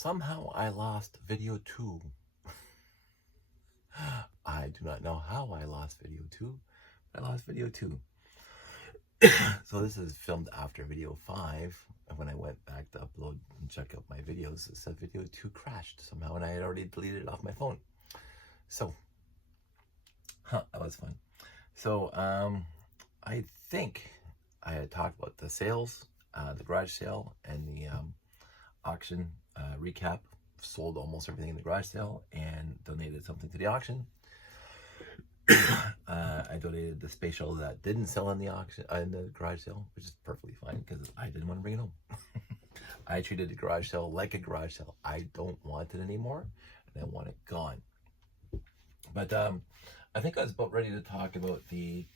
Somehow I lost video 2. I do not know how I lost video 2. I lost video 2. So this is filmed after video 5. And when I went back to upload and check out my videos, it said video 2 crashed somehow, and I had already deleted it off my phone. So, that was fun. So, I think I had talked about the sales, the garage sale, and the auction recap. Sold almost everything in the garage sale and donated something to the auction. I donated the space shuttle that didn't sell in the auction, in the garage sale, which is perfectly fine because I didn't want to bring it home. I treated the garage sale like a garage sale. I don't want it anymore, and I want it gone. But I think I was about ready to talk about the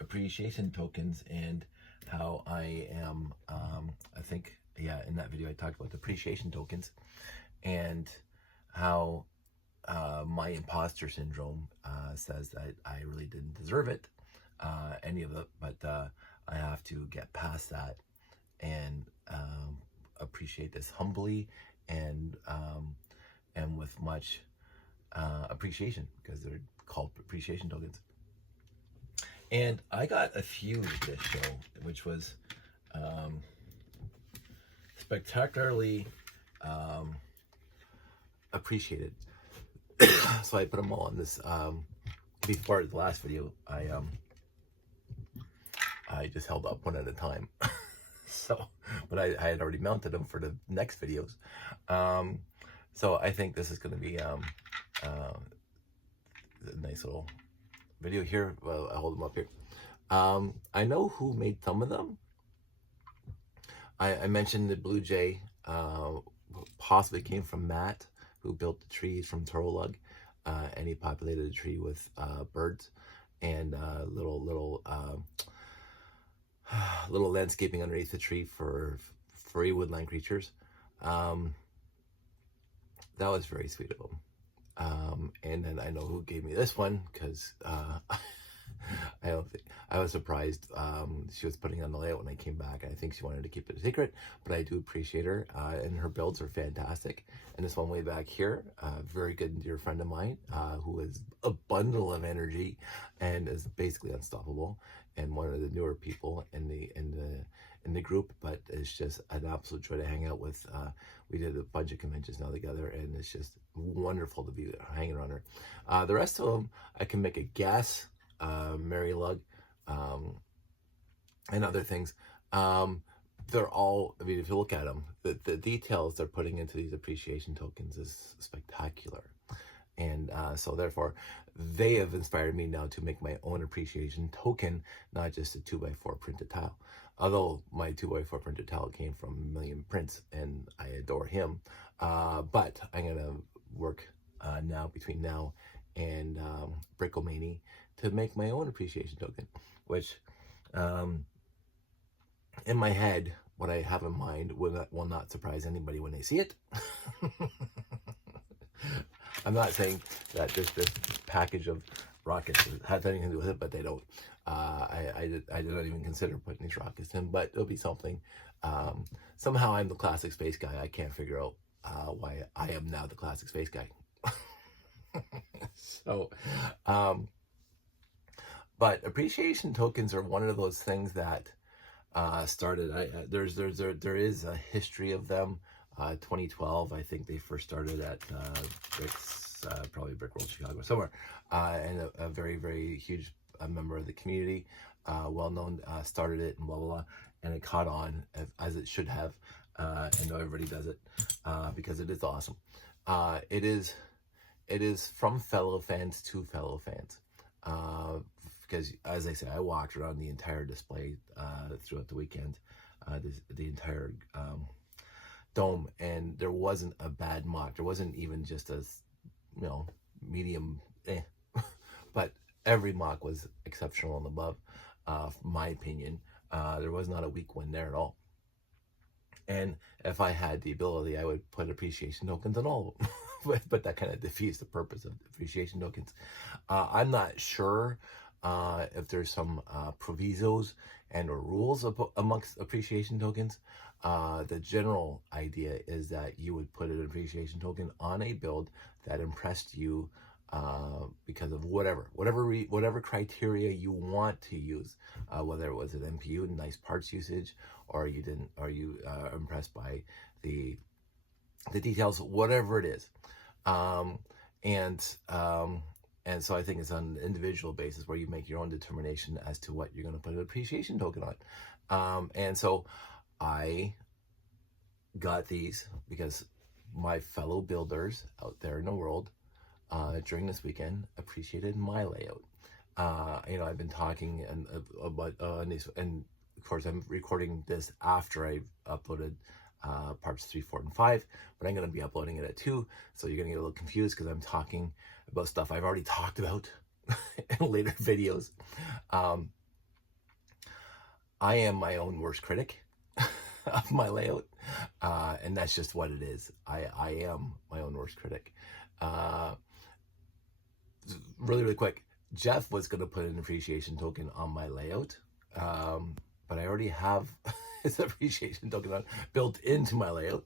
appreciation tokens and how I am, I think, yeah, in that video I talked about the appreciation tokens and how my imposter syndrome says that I really didn't deserve it, any of it, but I have to get past that and appreciate this humbly and with much appreciation, because they're called appreciation tokens. And I got a few this show, which was spectacularly appreciated. So I put them all on this. Before the last video, I just held up one at a time. So, but I had already mounted them for the next videos. So I think this is going to be a nice little video here. Well, I'll hold them up here. I know who made some of them. I mentioned the Blue Jay possibly came from Matt, who built the trees from Torolug, and he populated the tree with birds and little landscaping underneath the tree for free woodland creatures. That was very sweet of him. And then I know who gave me this one, because I was surprised. She was putting on the layout when I came back. I think she wanted to keep it a secret, but I do appreciate her, and her builds are fantastic. And this one way back here, very good and dear friend of mine, who is a bundle of energy and is basically unstoppable, and one of the newer people in the group, but it's just an absolute joy to hang out with. We did a bunch of conventions now together, and it's just wonderful to be hanging around her. The rest of them, I can make a guess. Mary Lug, and other things. They're all, I mean, if you look at them, the details they're putting into these appreciation tokens is spectacular. And so therefore, they have inspired me now to make my own appreciation token, not just a 2x4 printed tile. Although my 2x4 printed tile came from Million Prints, and I adore him. But I'm going to work now, between now and Brickomania, to make my own appreciation token, which in my head, what I have in mind will not surprise anybody when they see it. I'm not saying that this package of rockets has anything to do with it, but they don't. I did not even consider putting these rockets in, but it'll be something. Somehow I'm the classic space guy. I can't figure out why I am now the classic space guy. So, but appreciation tokens are one of those things that started. There is a history of them. 2012, I think they first started at probably Brick World Chicago, somewhere, and a very, very huge member of the community, well known, started it, and blah blah blah, and it caught on as it should have, and now everybody does it because it is awesome. It is from fellow fans to fellow fans. Because, as I say, I walked around the entire display throughout the weekend, the entire dome, and there wasn't a bad mock. There wasn't even just a, medium, but every mock was exceptional and above, from my opinion. There was not a weak one there at all. And if I had the ability, I would put appreciation tokens on all of them. But that kind of defeats the purpose of appreciation tokens. I'm not sure if there's some provisos and or rules amongst appreciation tokens. the general idea is that you would put an appreciation token on a build that impressed you because of whatever criteria you want to use, whether it was an MPU, nice parts usage, or you didn't, or you impressed by the details, whatever it is. And so I think it's on an individual basis where you make your own determination as to what you're going to put an appreciation token on. And so I got these because my fellow builders out there in the world during this weekend appreciated my layout. I've been talking about these, and of course I'm recording this after I uploaded parts 3, 4, and 5, but I'm going to be uploading it at 2, so you're going to get a little confused because I'm talking about stuff I've already talked about in later videos. I am my own worst critic of my layout, and that's just what it is. I am my own worst critic. Really quick, Jeff was going to put an appreciation token on my layout, but I already have his appreciation token built into my layout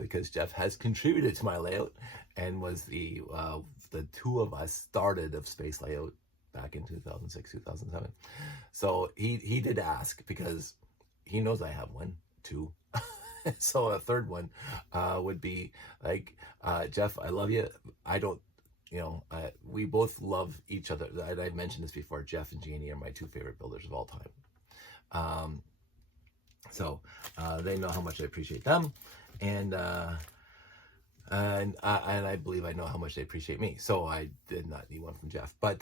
because Jeff has contributed to my layout and was the two of us started of Space Layout back in 2006, 2007. So he did ask because he knows I have one too. So a third one would be like, Jeff, I love you. I don't, we both love each other. I mentioned this before. Jeff and Jeannie are my 2 favorite builders of all time. So they know how much I appreciate them, and I believe I know how much they appreciate me. So I did not need one from Jeff, but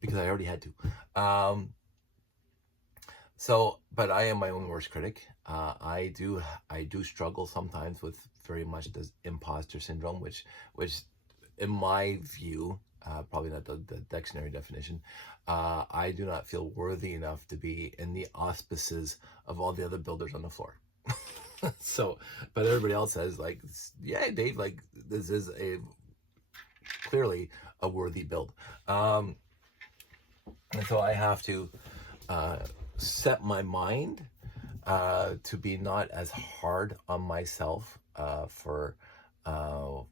because I already had to. But I am my own worst critic. I do struggle sometimes with very much this imposter syndrome, which in my view, probably not the dictionary definition, I do not feel worthy enough to be in the auspices of all the other builders on the floor. So, but everybody else says like, yeah, Dave, like this is clearly a worthy build. And so I have to set my mind to be not as hard on myself for the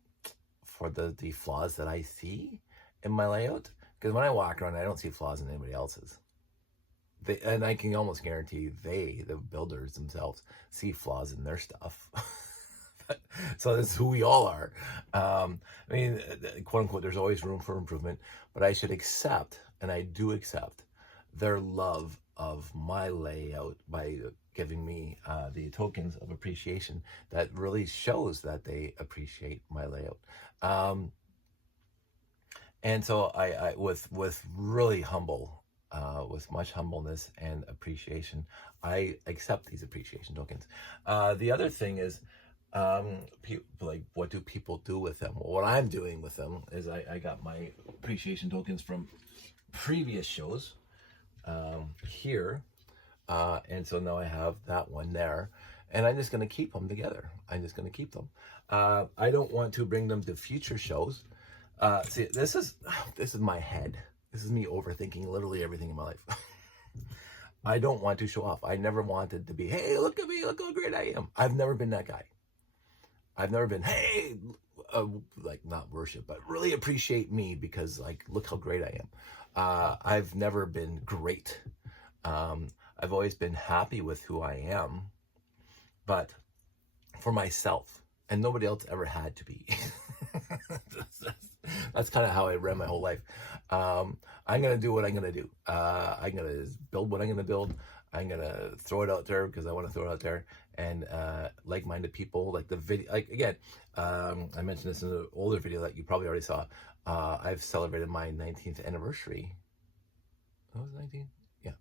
flaws that I see in my layout. Because when I walk around, I don't see flaws in anybody else's. And I can almost guarantee the builders themselves, see flaws in their stuff. So this is who we all are. I mean, quote unquote, there's always room for improvement, but I should accept, and I do accept, their love of my layout by giving me the tokens of appreciation that really shows that they appreciate my layout. And so I with really humble, with much humbleness and appreciation, I accept these appreciation tokens. The other thing is, like, what do people do with them? Well, what I'm doing with them is I got my appreciation tokens from previous shows here, and so now I have that one there, and I'm just going to keep them together. I'm just going to keep them. I don't want to bring them to future shows. See, this is my head. This is me overthinking literally everything in my life. I don't want to show off. I never wanted to be, hey, look at me, look how great I am. I've never been that guy. I've never been, hey, like not worship, but really appreciate me because like, look how great I am. I've never been great. I've always been happy with who I am, but for myself, and nobody else ever had to be. That's kind of how I ran my whole life. I'm going to do what I'm going to do. I'm going to build what I'm going to build. I'm going to throw it out there because I want to throw it out there. And like-minded people, like the video, like again, I mentioned this in an older video that you probably already saw. I've celebrated my 19th anniversary. Oh, was it 19? Yeah.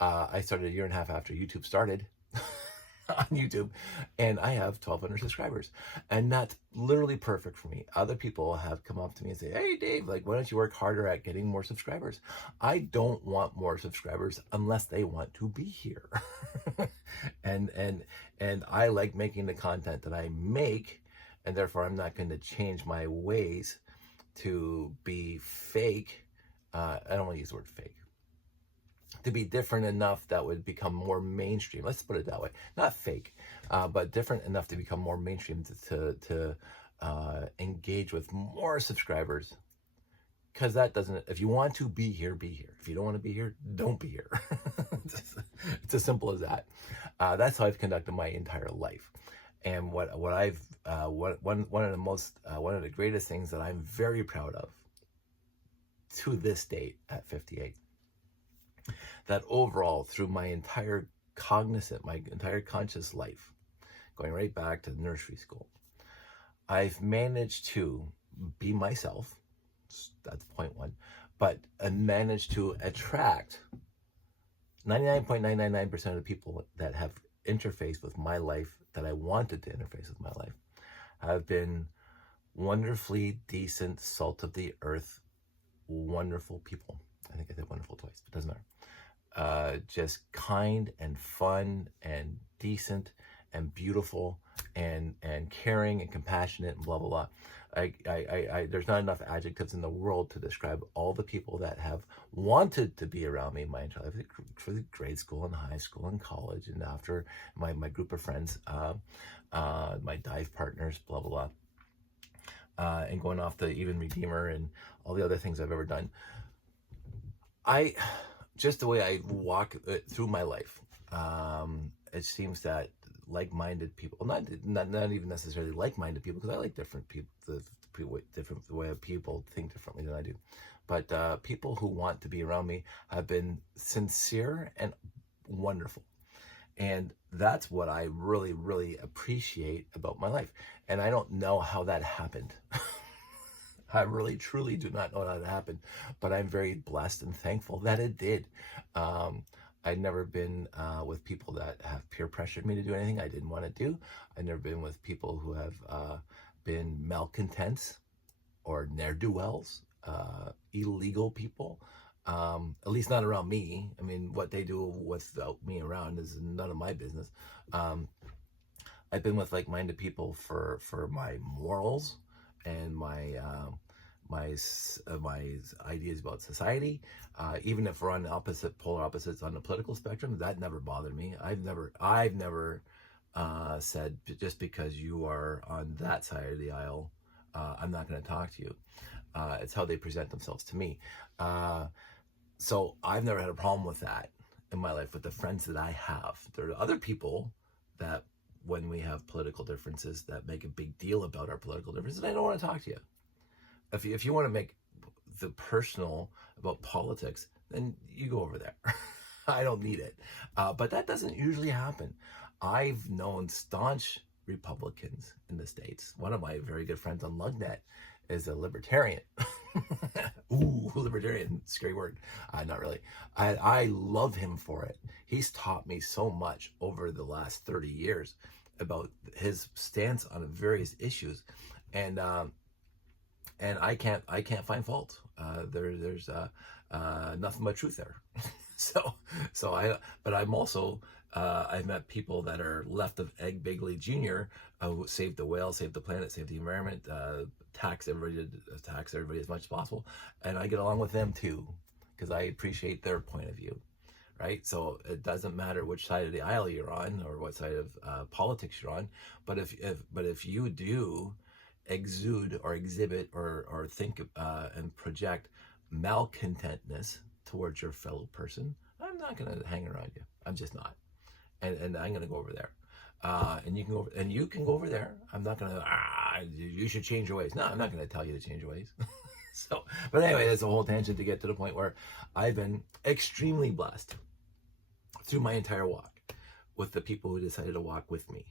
I started a year and a half after YouTube started. On YouTube, and I have 1,200 subscribers, and that's literally perfect for me. Other people have come up to me and say, hey Dave, like, why don't you work harder at getting more subscribers? I don't want more subscribers unless they want to be here. and I like making the content that I make, and therefore I'm not going to change my ways to be fake. I don't want to use the word fake. to be different enough that would become more mainstream. Let's put it that way. Not fake, but different enough to become more mainstream to engage with more subscribers. Because that doesn't, if you want to be here, be here. If you don't want to be here, don't be here. It's as simple as that. That's how I've conducted my entire life. And one of the greatest things that I'm very proud of to this date at 58, that overall through my entire conscious life, going right back to nursery school, I've managed to be myself. That's point one. But I managed to attract 99.999% of the people that have interfaced with my life, that I wanted to interface with my life, have been wonderfully decent, salt of the earth, wonderful people. I think I said wonderful twice, but it doesn't matter. Just kind and fun and decent and beautiful and caring and compassionate and blah blah blah. There's not enough adjectives in the world to describe all the people that have wanted to be around me my entire life, for the grade school and high school and college, and after my group of friends, my dive partners, blah blah blah, and going off to even Redeemer and all the other things I've ever done. Just the way I walk through my life, it seems that like-minded people, not even necessarily like-minded people, because I like different people, different way of people think differently than I do, but people who want to be around me have been sincere and wonderful, and that's what I really, really appreciate about my life. And I don't know how that happened. I really, truly do not know how that happened, but I'm very blessed and thankful that it did. I've never been with people that have peer pressured me to do anything I didn't want to do. I've never been with people who have been malcontents or ne'er-do-wells, illegal people, at least not around me. I mean, what they do without me around is none of my business. I've been with like-minded people for my morals and my ideas about society, even if we're on polar opposites on the political spectrum. That never bothered me. I've never said, just because you are on that side of the aisle, I'm not going to talk to you. It's how they present themselves to me. So I've never had a problem with that in my life with the friends that I have. There are other people that, when we have political differences, that make a big deal about our political differences, and I don't want to talk to you. If you want to make the personal about politics, then you go over there. I don't need it. But that doesn't usually happen. I've known staunch Republicans in the States. One of my very good friends on LugNet is a libertarian. Ooh, libertarian, scary word. Not really. I love him for it. He's taught me so much over the last 30 years about his stance on various issues. And I can't find fault. There's nothing but truth there. But I'm also, I've met people that are left of Egg Bigley Jr., who saved the whale, saved the planet, saved the environment, tax everybody as much as possible. And I get along with them too, because I appreciate their point of view, right? So it doesn't matter which side of the aisle you're on or what side of politics you're on. But if you do exude or exhibit or think and project malcontentness towards your fellow person, I'm not going to hang around you. I'm just not. And I'm going to go over there. And you can go over there. I'm not going to, you should change your ways. No, I'm not going to tell you to change your ways. But anyway, that's a whole tangent to get to the point where I've been extremely blessed through my entire walk with the people who decided to walk with me.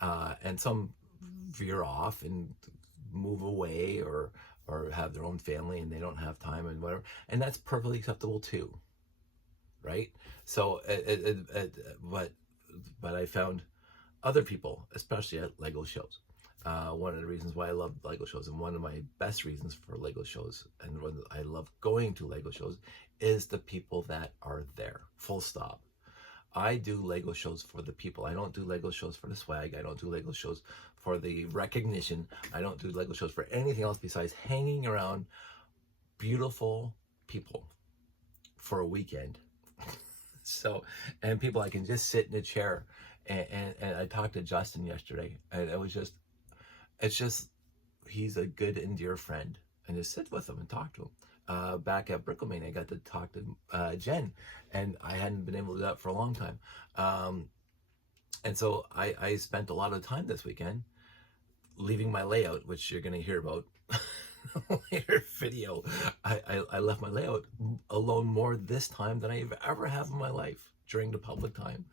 And some veer off and move away or have their own family and they don't have time and whatever. And that's perfectly acceptable too. Right? So, but I found other people, especially at Lego shows. One of the reasons why I love Lego shows, and one of my best reasons for Lego shows, and when I love going to Lego shows, is the people that are there. Full stop. I do Lego shows for the people. I don't do Lego shows for the swag. I don't do Lego shows for the recognition. I don't do Lego shows for anything else besides hanging around beautiful people for a weekend. So, and people, I can just sit in a chair, and I talked to Justin yesterday, and it's just, he's a good and dear friend, and just sit with him and talk to him. Back at Bricklemane, I got to talk to Jen, and I hadn't been able to do that for a long time. And so I spent a lot of time this weekend leaving my layout, which you're going to hear about later video. I left my layout alone more this time than I've ever have in my life during the public time,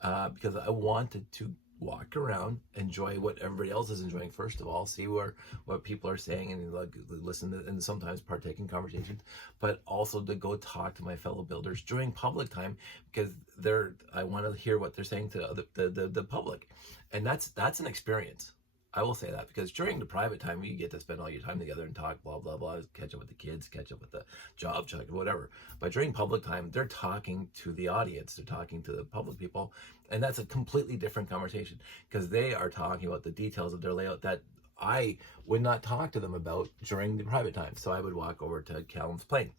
because I wanted to walk around, enjoy what everybody else is enjoying, first of all, see what people are saying, and like listen to, and sometimes partake in conversations, but also to go talk to my fellow builders during public time, because I want to hear what they're saying to the public, and that's an experience. I will say that, because during the private time, you get to spend all your time together and talk, blah, blah, blah, catch up with the kids, catch up with the job, check, whatever. But during public time, they're talking to the audience, they're talking to the public people, and that's a completely different conversation, because they are talking about the details of their layout that I would not talk to them about during the private time. So I would walk over to Callum's plane,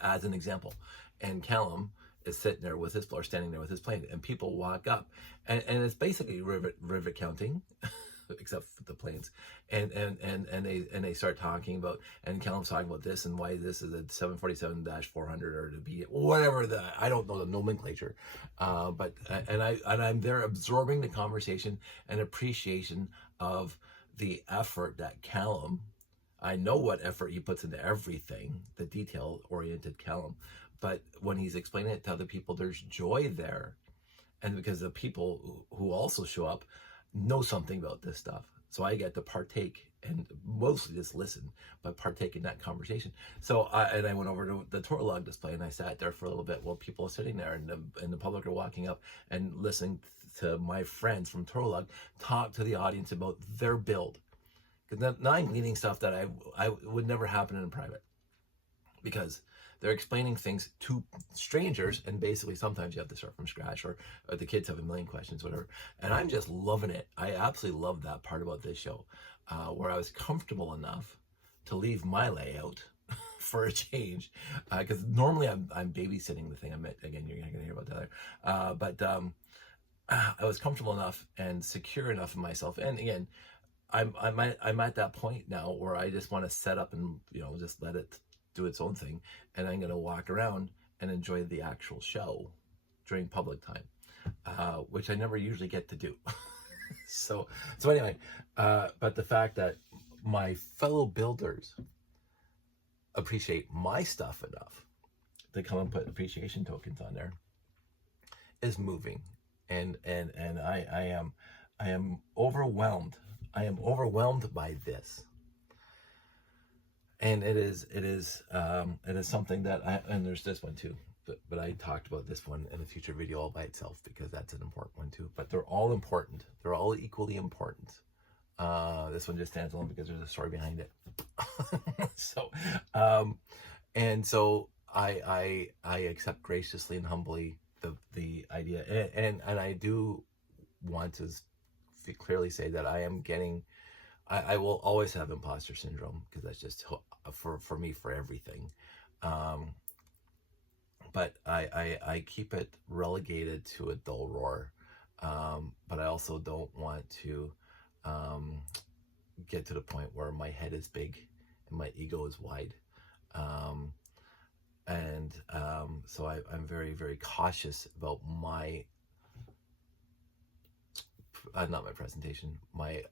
as an example, and Callum is sitting there with his floor, standing there with his plane, and people walk up, and it's basically rivet counting, except for the planes, and they start talking about, and Callum's talking about this and why this is a 747-400 or to be whatever I don't know the nomenclature, but I'm there absorbing the conversation and appreciation of the effort that Callum. I know what effort he puts into everything, the detail-oriented Callum, but when he's explaining it to other people, there's joy there, and because the people who also show up know something about this stuff, so I get to partake and mostly just listen, but partake in that conversation. So I went over to the tour log display, and I sat there for a little bit while people are sitting there, and the public are walking up and listening to my friends from tour log talk to the audience about their build, because now I'm gleaning stuff that I would never happen in private, because they're explaining things to strangers, and basically sometimes you have to start from scratch, or the kids have a million questions, whatever. And I'm just loving it. I absolutely love that part about this show, where I was comfortable enough to leave my layout for a change, because normally I'm babysitting the thing. Again, you're not going to hear about that later. But I was comfortable enough and secure enough in myself, and again, I'm at that point now where I just want to set up and just let it do its own thing, and I'm going to walk around and enjoy the actual show during public time, which I never usually get to do. so anyway, but the fact that my fellow builders appreciate my stuff enough to come and put appreciation tokens on there is moving, and I am overwhelmed. I am overwhelmed by this. And it is something that and there's this one too, but I talked about this one in a future video all by itself, because that's an important one too. But they're all important. They're all equally important. This one just stands alone because there's a story behind it. So, and so I accept graciously and humbly the idea, and I do want to clearly say that I am getting. I will always have imposter syndrome, because that's just for me, for everything. But I keep it relegated to a dull roar. But I also don't want to get to the point where my head is big and my ego is wide. So I'm very, very cautious about my, not my presentation, my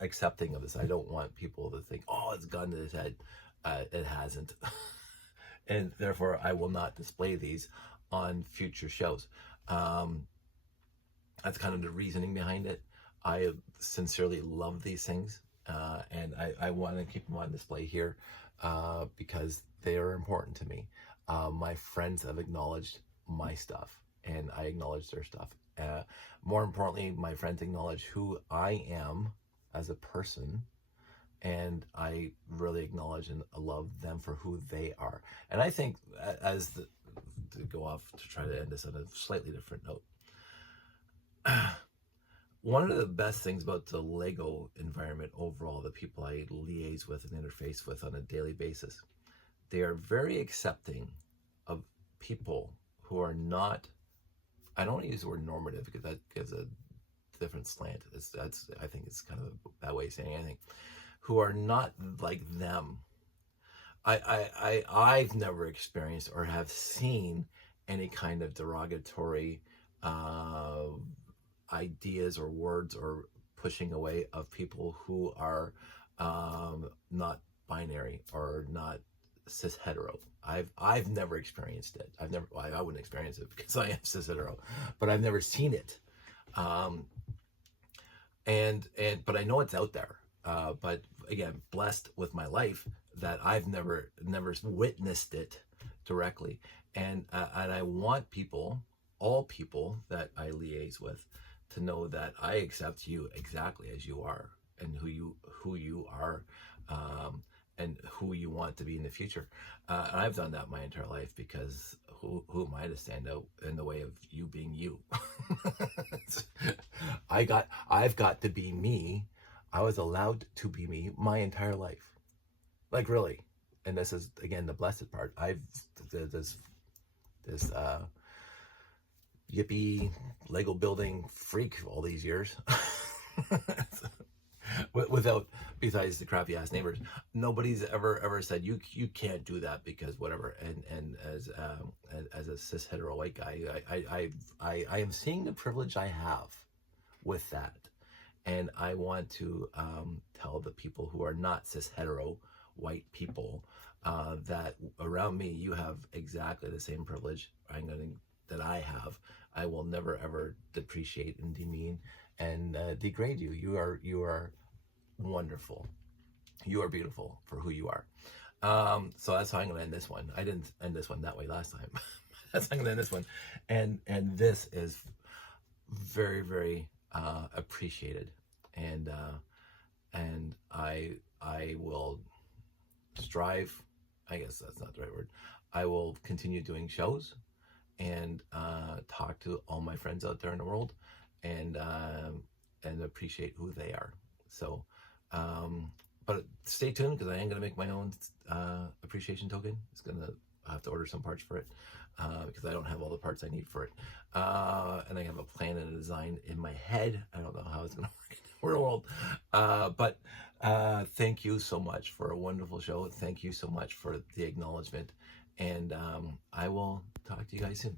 accepting of this. I don't want people to think, oh, it's gone to his head. It hasn't. And therefore I will not display these on future shows. That's kind of the reasoning behind it. I sincerely love these things, and I want to keep them on display here, because they are important to me. My friends have acknowledged my stuff, and I acknowledge their stuff. More importantly, my friends acknowledge who I am as a person, and I really acknowledge and love them for who they are. And I think, to go off to try to end this on a slightly different note, one of the best things about the Lego environment overall, the people I liaise with and interface with on a daily basis, they are very accepting of people who are not, I don't want to use the word normative because that gives a different slant. I think it's kind of a bad way of saying anything. Who are not like them. I've never experienced or have seen any kind of derogatory ideas or words or pushing away of people who are not binary or not cis hetero. I've never experienced it. I wouldn't experience it because I am cis hetero, but I've never seen it. But I know it's out there. But again, blessed with my life that I've never witnessed it directly. And I want people, all people that I liaise with, to know that I accept you exactly as you are, and who you are, and who you want to be in the future. And I've done that my entire life, because who am I to stand out in the way of you being you? I've got to be me. I was allowed to be me my entire life. Like, really. And this is, again, the blessed part. This yippee Lego building freak all these years. Without, besides the crappy ass neighbors, nobody's ever said you can't do that because whatever. And as a cis hetero white guy, I am seeing the privilege I have with that, and I want to tell the people who are not cis hetero white people that around me you have exactly the same privilege that I have. I will never ever depreciate and demean and degrade you. You are wonderful. You are beautiful for who you are. So that's how I'm going to end this one. I didn't end this one that way last time. That's how I'm going to end this one. And this is very, very appreciated. And I will strive. I guess that's not the right word. I will continue doing shows and talk to all my friends out there in the world, and appreciate who they are. So, but stay tuned, because I am going to make my own appreciation token. I have to order some parts for it because I don't have all the parts I need for it. And I have a plan and a design in my head. I don't know how it's going to work in the real world. But thank you so much for a wonderful show. Thank you so much for the acknowledgement. And I will talk to you guys soon.